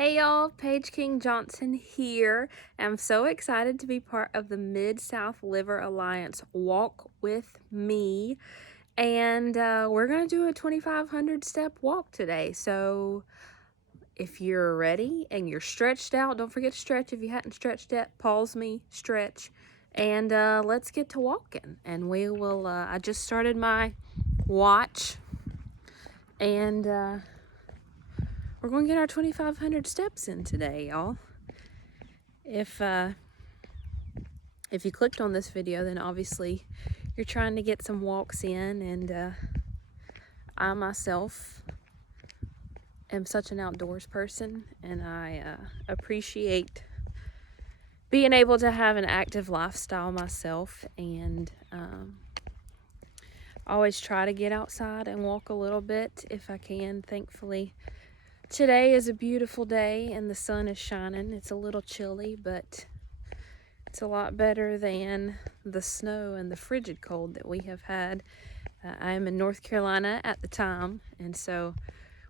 Hey y'all, Paige King Johnson here. I'm so excited to be part of the Mid-South Liver Alliance Walk with Me. And we're going to do a 2,500 step walk today. So if you're ready and you're stretched out, don't forget to stretch. If you hadn't stretched yet, pause me, stretch. And let's get to walking. And we will, I just started my watch. And we're going to get our 2,500 steps in today, y'all. If you clicked on this video, then obviously you're trying to get some walks in, and I myself am such an outdoors person, and I appreciate being able to have an active lifestyle myself, and always try to get outside and walk a little bit if I can. Thankfully, today is a beautiful day and the sun is shining. It's a little chilly, but it's a lot better than the snow and the frigid cold that we have had. I am in North Carolina at the time, and so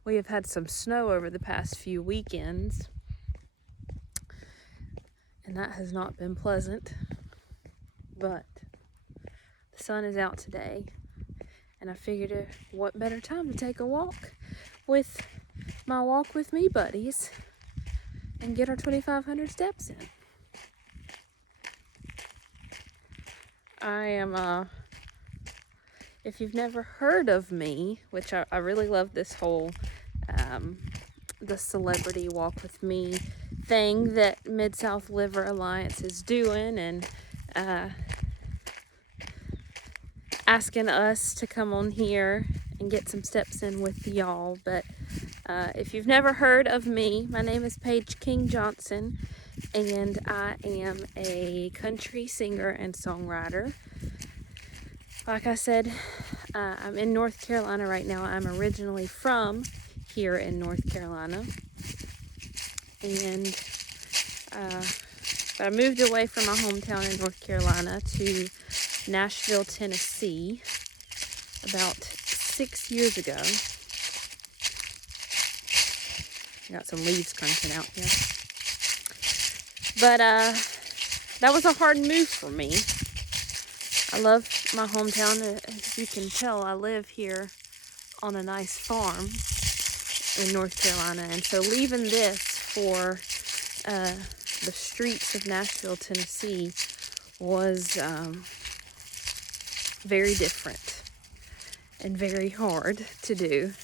we have had some snow over the past few weekends, and that has not been pleasant. But the sun is out today, and I figured what better time to take a walk with my Walk With Me buddies and get our 2,500 steps in. I am, if you've never heard of me, which I really love this whole, the celebrity Walk With Me thing that Mid-South Liver Alliance is doing, and asking us to come on here and get some steps in with y'all. But if you've never heard of me, my name is Paige King Johnson, and I am a country singer and songwriter. Like I said, I'm in North Carolina right now. I'm originally from here in North Carolina, and but I moved away from my hometown in North Carolina to Nashville, Tennessee about 6 years ago. Got some leaves crunching out here. But that was a hard move for me. I love my hometown. As you can tell, I live here on a nice farm in North Carolina. And so leaving this for the streets of Nashville, Tennessee was very different and very hard to do.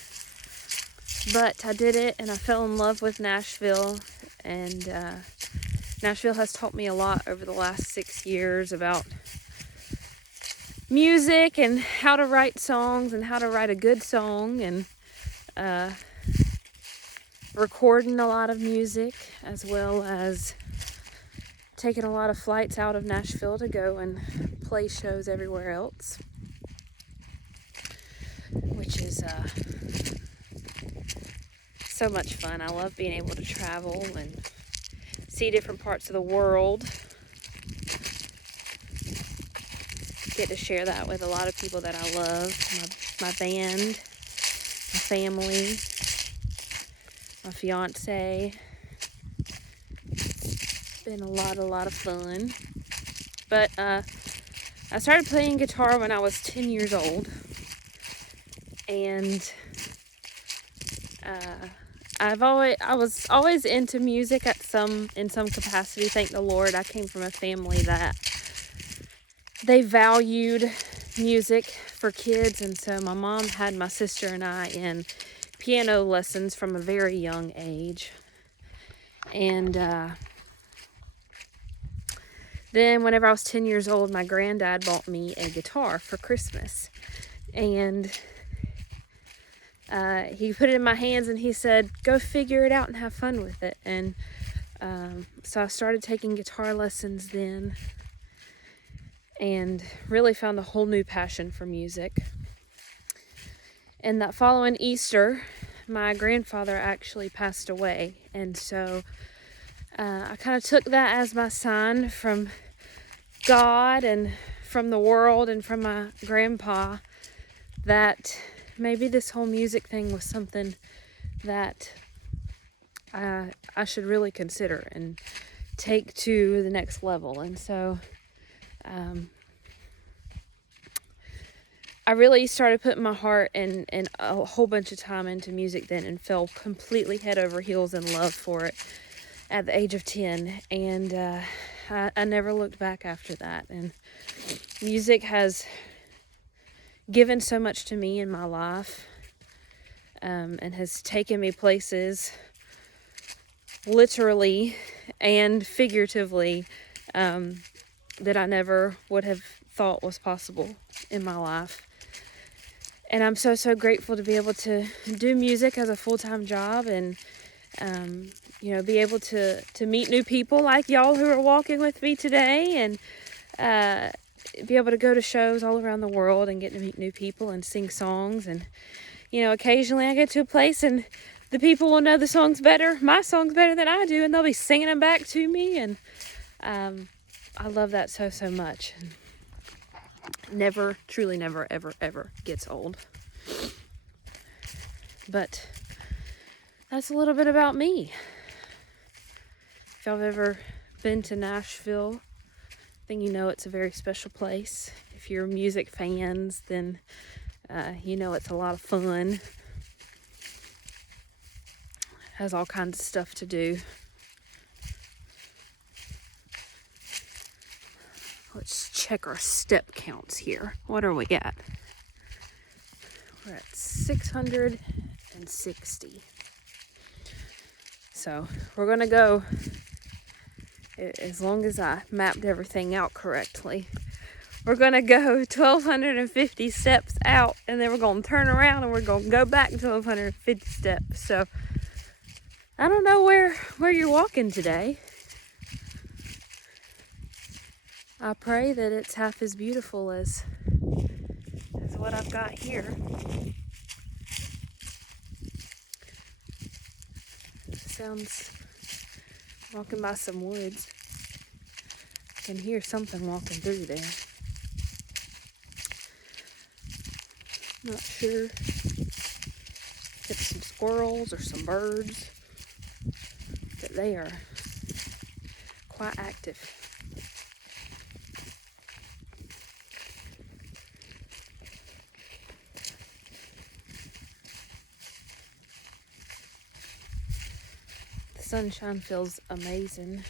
But I did it, and I fell in love with Nashville, and Nashville has taught me a lot over the last 6 years about music and how to write songs and how to write a good song, and recording a lot of music, as well as taking a lot of flights out of Nashville to go and play shows everywhere else, which is so much fun. I love being able to travel and see different parts of the world. Get to share that with a lot of people that I love. My band, my family, my fiance. It's been a lot of fun. But I started playing guitar when I was 10 years old. And I was always into music in some capacity. Thank the Lord. I came from a family that they valued music for kids, and so my mom had my sister and I in piano lessons from a very young age. And then whenever I was 10 years old, my granddad bought me a guitar for Christmas, and he put it in my hands and he said, go figure it out and have fun with it. And so I started taking guitar lessons then, and really found a whole new passion for music. And that following Easter, my grandfather actually passed away, and so I kind of took that as my sign from God and from the world and from my grandpa that maybe this whole music thing was something that I should really consider and take to the next level. And so I really started putting my heart and a whole bunch of time into music then, and fell completely head over heels in love for it at the age of 10. And I never looked back after that. And music has given so much to me in my life, and has taken me places literally and figuratively that I never would have thought was possible in my life. And I'm so grateful to be able to do music as a full-time job, and be able to meet new people like y'all who are walking with me today, and be able to go to shows all around the world and get to meet new people and sing songs. And occasionally I get to a place and the people will know my songs better than I do, and they'll be singing them back to me. And I love that so much. Truly never, ever gets old. But that's a little bit about me. If y'all have ever been to Nashville, then you know it's a very special place. If you're music fans, then it's a lot of fun. It has all kinds of stuff to do. Let's check our step counts here. What are we at? We're at 660. So we're going to go, as long as I mapped everything out correctly, we're going to go 1,250 steps out, and then we're going to turn around and we're going to go back 1,250 steps. So I don't know where you're walking today. I pray that it's half as beautiful as what I've got here. Sounds walking by some woods. I can hear something walking through there. Not sure if it's some squirrels or some birds, but they are quite active. The sunshine feels amazing.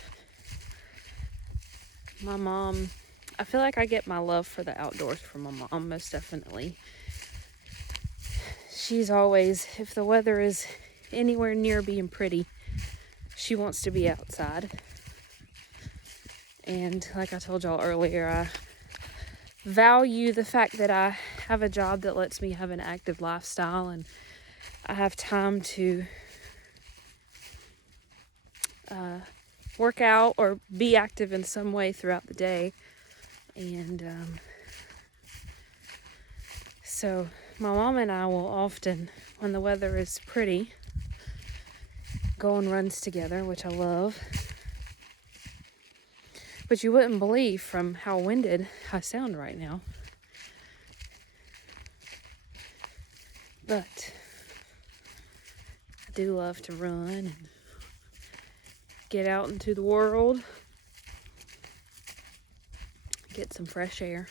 My mom, I feel like I get my love for the outdoors from my mom, most definitely. She's always, if the weather is anywhere near being pretty, she wants to be outside. And like I told y'all earlier, I value the fact that I have a job that lets me have an active lifestyle, and I have time to work out or be active in some way throughout the day. And so my mom and I will often, when the weather is pretty, go on runs together, which I love. But you wouldn't believe from how winded I sound right now. But I do love to run and get out into the world, get some fresh air.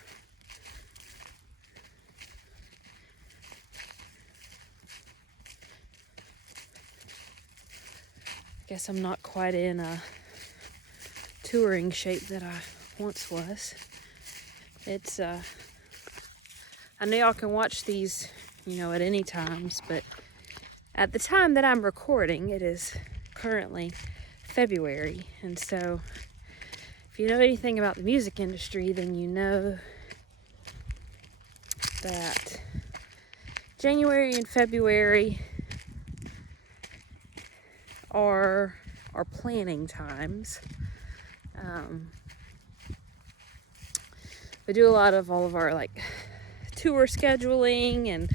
I guess I'm not quite in a touring shape that I once was. It's I know y'all can watch these, at any times, but at the time that I'm recording, it is currently February. And so if you know anything about the music industry, then you know that January and February are planning times. We do a lot of all of our tour scheduling and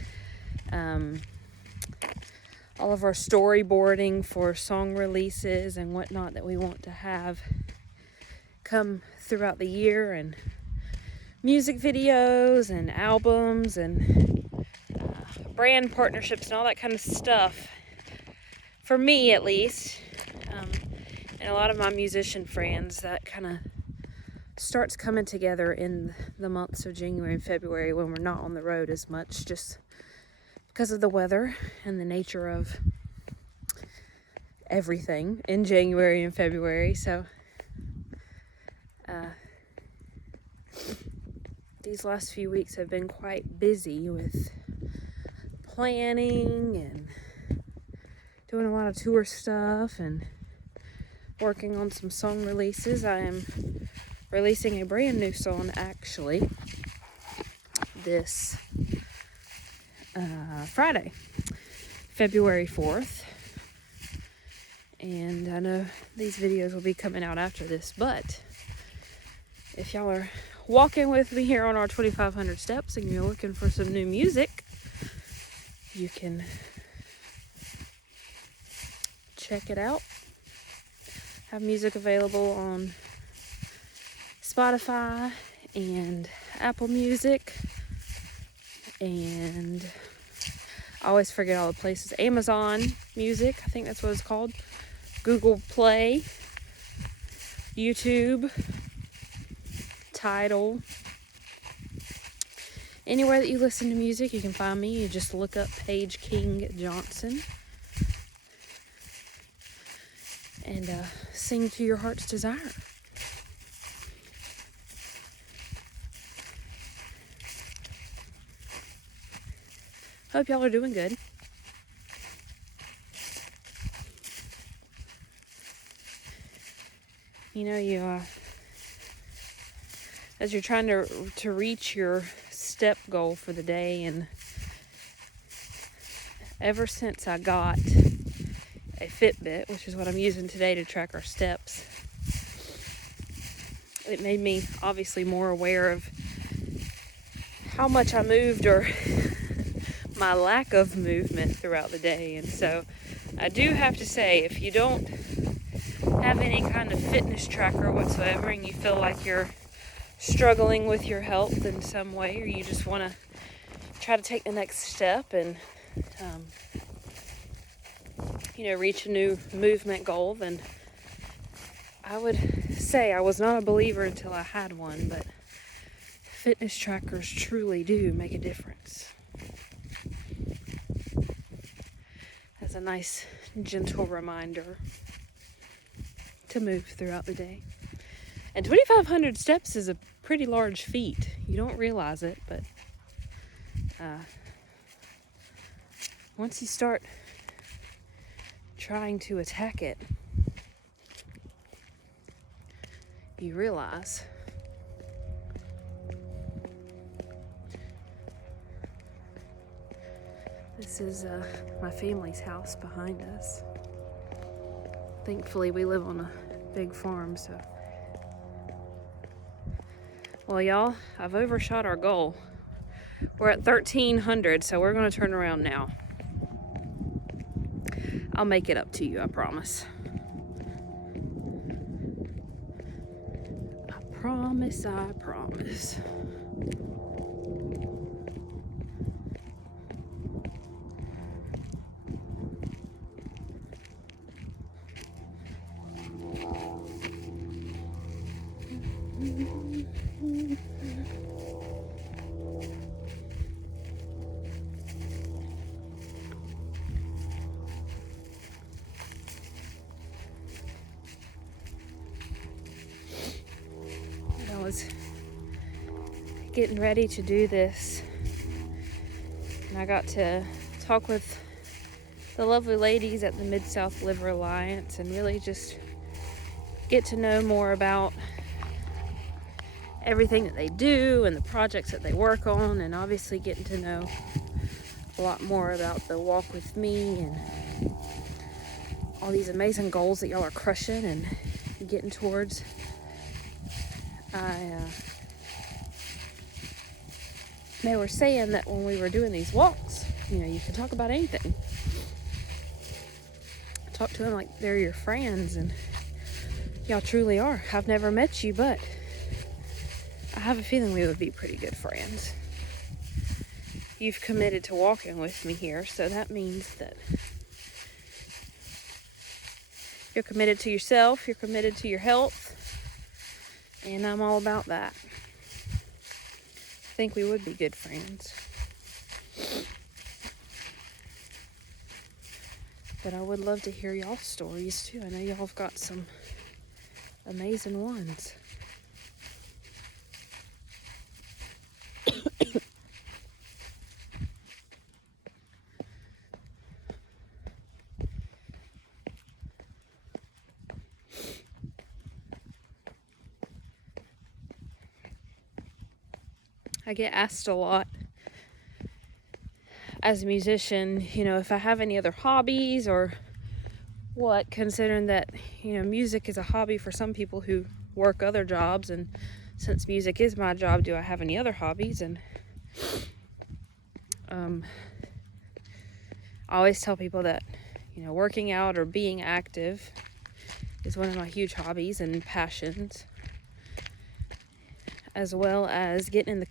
all of our storyboarding for song releases and whatnot that we want to have come throughout the year, and music videos and albums and brand partnerships and all that kind of stuff for me at least, and a lot of my musician friends, that kind of starts coming together in the months of January and February when we're not on the road as much, just because of the weather and the nature of everything in January and February. So these last few weeks have been quite busy with planning and doing a lot of tour stuff and working on some song releases. I am releasing a brand new song actually this Friday, February 4th. And I know these videos will be coming out after this, but if y'all are walking with me here on our 2,500 steps and you're looking for some new music, you can check it out. Have music available on Spotify and Apple Music, and I always forget all the places. Amazon Music, I think that's what it's called. Google Play, YouTube, Tidal. Anywhere that you listen to music, you can find me. You just look up Paige King Johnson and sing to your heart's desire. Hope y'all are doing good. You know, as you're trying to reach your step goal for the day, and ever since I got a Fitbit, which is what I'm using today to track our steps, it made me obviously more aware of how much I moved or my lack of movement throughout the day. And so I do have to say, if you don't have any kind of fitness tracker whatsoever and you feel like you're struggling with your health in some way, or you just want to try to take the next step and reach a new movement goal, then I would say I was not a believer until I had one, but fitness trackers truly do make a difference. As a nice, gentle reminder to move throughout the day. And 2,500 steps is a pretty large feat. You don't realize it, but once you start trying to attack it, you realize this is my family's house behind us. Thankfully, we live on a big farm, so. Well, y'all, I've overshot our goal. We're at 1,300, so we're going to turn around now. I'll make it up to you, I promise. I promise. I was getting ready to do this, and I got to talk with the lovely ladies at the Mid-South Liver Alliance and really just get to know more about everything that they do and the projects that they work on, and obviously getting to know a lot more about the Walk With Me and all these amazing goals that y'all are crushing and getting towards. They were saying that when we were doing these walks, you can talk about anything. Talk to them like they're your friends, and y'all truly are. I've never met you, but I have a feeling we would be pretty good friends. You've committed to walking with me here, so that means that You're committed to yourself, you're committed to your health, and I'm all about that. I think we would be good friends. But I would love to hear y'all's stories too. I know y'all have got some amazing ones. I get asked a lot as a musician, if I have any other hobbies or what, considering that, music is a hobby for some people who work other jobs, and since music is my job, do I have any other hobbies? And I always tell people that, working out or being active is one of my huge hobbies and passions, as well as getting in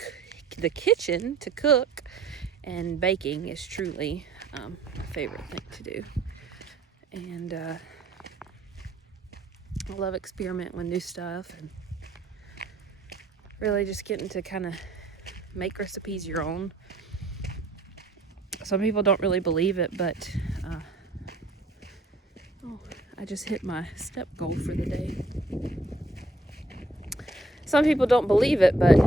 the kitchen to cook, and baking is truly my favorite thing to do. And I love experimenting with new stuff and really just getting to kind of make recipes your own. Some people don't really believe it, but I just hit my step goal for the day. Some people don't believe it, but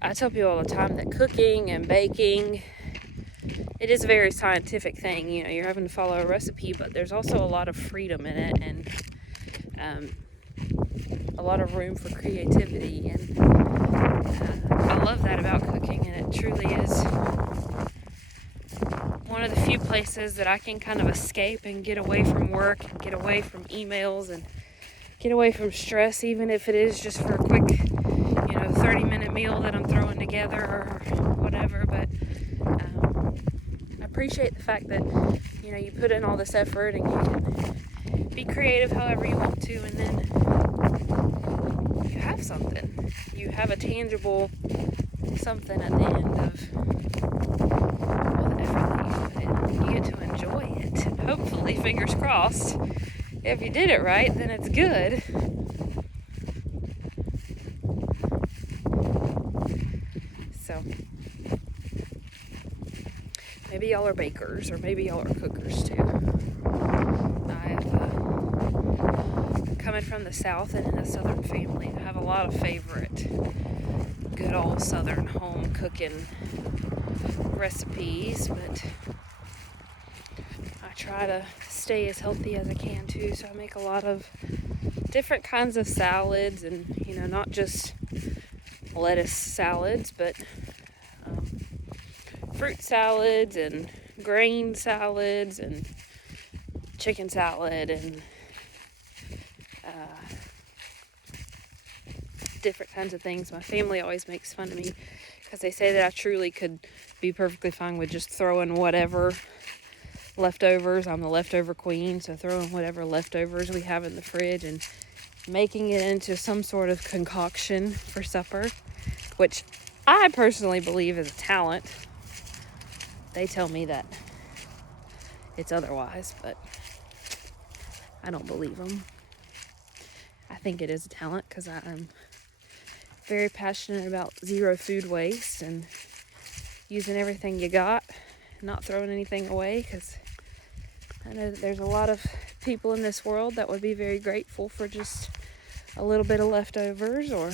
I tell people all the time that cooking and baking, it is a very scientific thing. You're having to follow a recipe, but there's also a lot of freedom in it, and a lot of room for creativity. And I love that about cooking, and it truly is one of the few places that I can kind of escape and get away from work, and get away from emails, and get away from stress, even if it is just for a quick 30-minute meal that I'm throwing together or whatever. But I appreciate the fact that you put in all this effort, and you can be creative however you want to, and then you have something. You have a tangible something at the end of all the effort that you put in. You get to enjoy it. Hopefully, fingers crossed, if you did it right, then it's good. So maybe y'all are bakers, or maybe y'all are cookers too. I've coming from the South and in a Southern family, I have a lot of favorite good old Southern home cooking recipes, but I try to stay as healthy as I can too, so I make a lot of different kinds of salads, and not just lettuce salads, but fruit salads and grain salads and chicken salad and different kinds of things. My family always makes fun of me because they say that I truly could be perfectly fine with just throwing whatever leftovers. I'm the leftover queen, so throwing whatever leftovers we have in the fridge and making it into some sort of concoction for supper, which I personally believe is a talent. They tell me that it's otherwise, but I don't believe them. I think it is a talent because I'm very passionate about zero food waste and using everything you got, not throwing anything away, because I know that there's a lot of people in this world that would be very grateful for just a little bit of leftovers or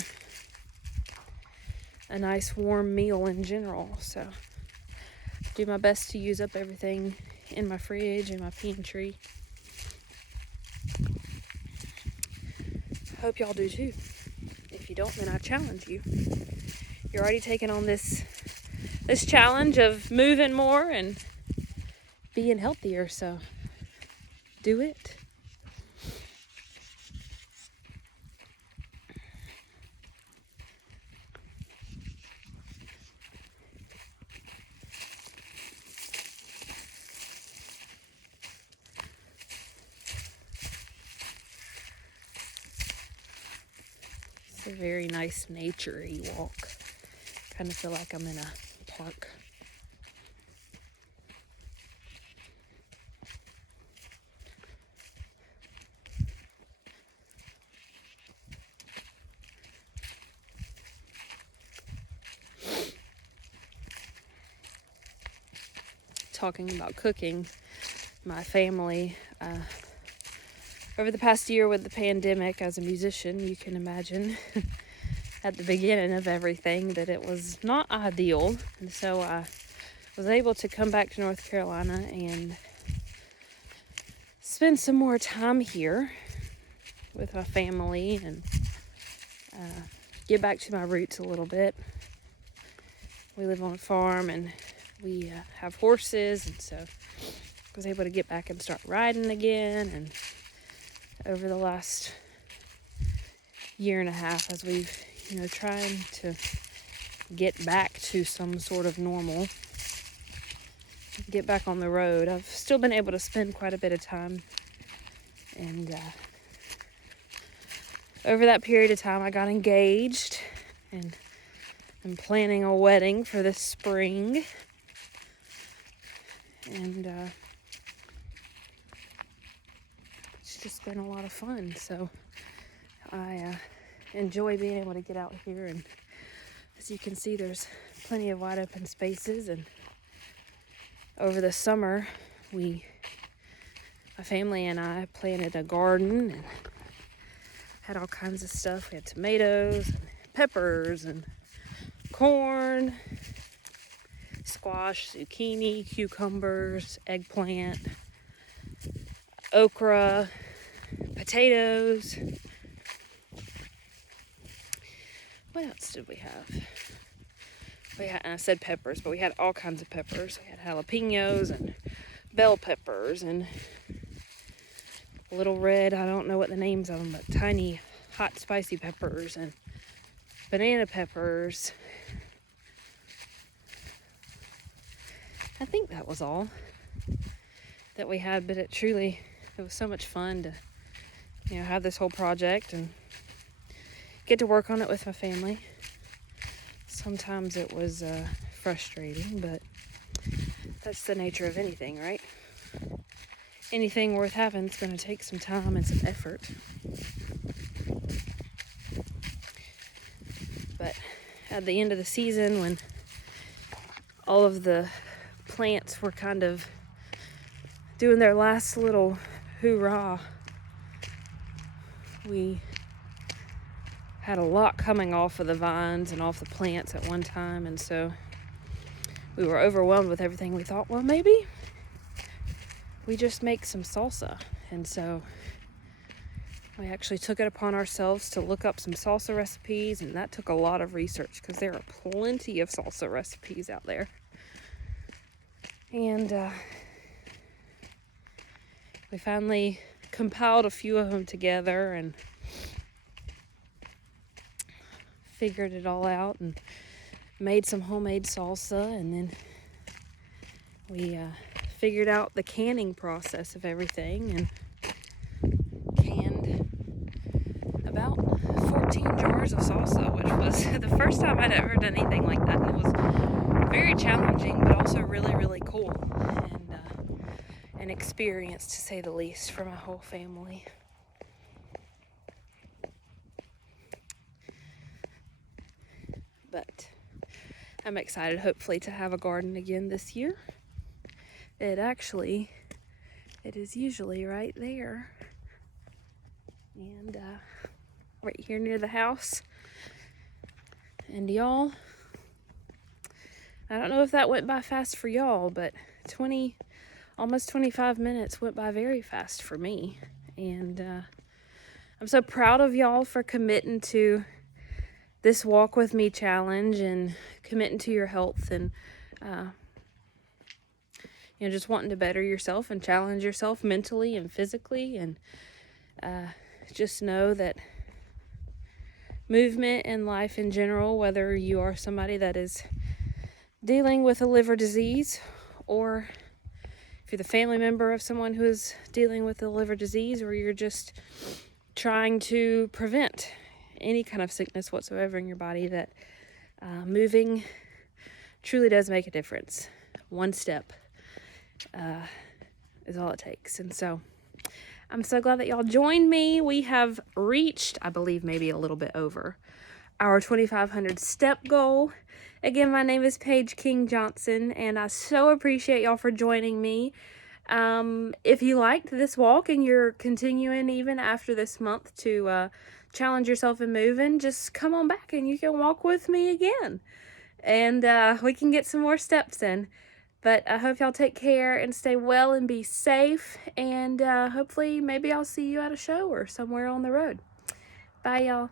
a nice warm meal in general. So I do my best to use up everything in my fridge and my pantry. Hope y'all do too. If you don't, then I challenge you. You're already taking on this challenge of moving more and being healthier, so do it. It's a very nice nature-y walk. Kind of feel like I'm in a park. talking about cooking, my family, over the past year with the pandemic, as a musician, you can imagine at the beginning of everything that it was not ideal. And so I was able to come back to North Carolina and spend some more time here with my family and get back to my roots a little bit. We live on a farm and we have horses, and so I was able to get back and start riding again. And over the last year and a half, as we've, trying to get back to some sort of normal, get back on the road, I've still been able to spend quite a bit of time. And over that period of time, I got engaged, and I'm planning a wedding for this spring. And it's just been a lot of fun. So I enjoy being able to get out here, and as you can see, there's plenty of wide open spaces. And over the summer, my family and I planted a garden and had all kinds of stuff. We had tomatoes and peppers and corn, squash, zucchini, cucumbers, eggplant, okra, potatoes. What else did we have? And I said peppers, but we had all kinds of peppers. We had jalapenos and bell peppers and little red, I don't know what the names of them, but tiny hot spicy peppers and banana peppers. I think that was all that we had, but it was so much fun to, have this whole project and get to work on it with my family. Sometimes it was frustrating, but that's the nature of anything, right? Anything worth having is going to take some time and some effort. But at the end of the season, when all of the plants were kind of doing their last little hoorah, we had a lot coming off of the vines and off the plants at one time, and so we were overwhelmed with everything. We thought, well, maybe we just make some salsa. And so we actually took it upon ourselves to look up some salsa recipes, and that took a lot of research because there are plenty of salsa recipes out there. And we finally compiled a few of them together and figured it all out and made some homemade salsa. And then we figured out the canning process of everything and canned about 14 jars of salsa, which was the first time I'd ever done anything like that. And it was very challenging, but also really, really cool, and an experience, to say the least, for my whole family. But I'm excited, hopefully, to have a garden again this year. It is usually right there, and right here near the house. And y'all, I don't know if that went by fast for y'all, but almost 25 minutes went by very fast for me. And I'm so proud of y'all for committing to this Walk With Me challenge and committing to your health, and just wanting to better yourself and challenge yourself mentally and physically. And just know that movement and life in general, whether you are somebody that is dealing with a liver disease, or if you're the family member of someone who is dealing with a liver disease, or you're just trying to prevent any kind of sickness whatsoever in your body, that moving truly does make a difference. One step is all it takes. And so I'm so glad that y'all joined me. We have reached, I believe, maybe a little bit over our 2,500 step goal. Again, my name is Paige King Johnson, and I so appreciate y'all for joining me. If you liked this walk and you're continuing even after this month to challenge yourself in moving, just come on back and you can walk with me again. And we can get some more steps in. But I hope y'all take care and stay well and be safe. And hopefully maybe I'll see you at a show or somewhere on the road. Bye, y'all.